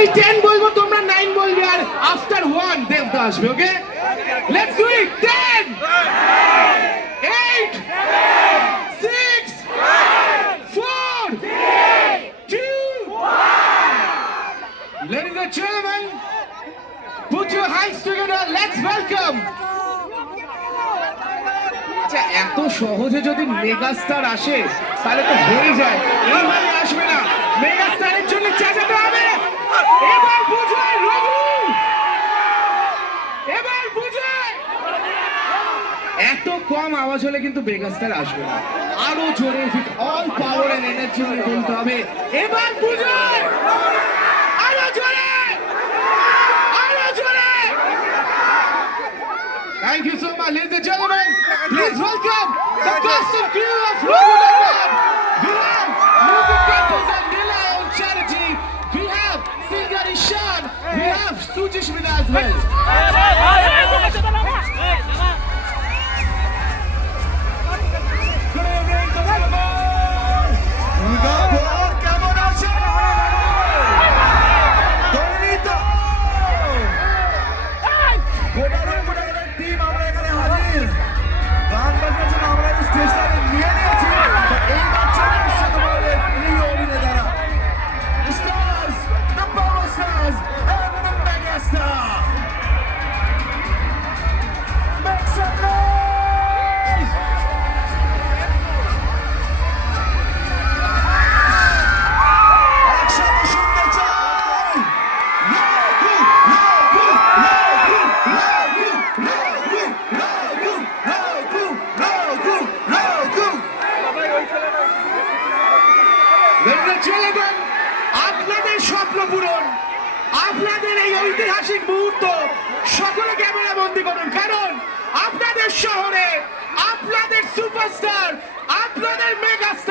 আমি 10 বলবো তোমরা 9 বলবে আর আফটার 1 দেবদা আসবে okay let's do it 10 8 6 4 2 1 Ladies and gentlemen put your hands together let's welcome আচ্ছা এত সহজে যদি মেগাস্টার আসে তাহলে তো হয়ে যায় এইভাবে আসবে না মেগাস্টারের জন্য চেঁচাতে হবে এবার বুঝায় রঘু এবার বুঝায় এত কম আওয়াজ হলে কিন্তু মেগাস্টার আসবে না আরো জোরে with all power and energy বলতে হবে এবার বুঝায় আরো জোরে Thank you so much, ladies and gentlemen. Please welcome the cast and crew of Raghu. We have music campus and Nila on charity. We have singer Ishan. We have Sujishmita as well. Good evening, আপনাদের স্বপ্ন পূরণ আপনাদের এই ঐতিহাসিক মুহূর্ত সকলে camera বন্দী করুন কারণ আপনাদের শহরে আপনাদের সুপারস্টার আপনাদের মেগাস্টার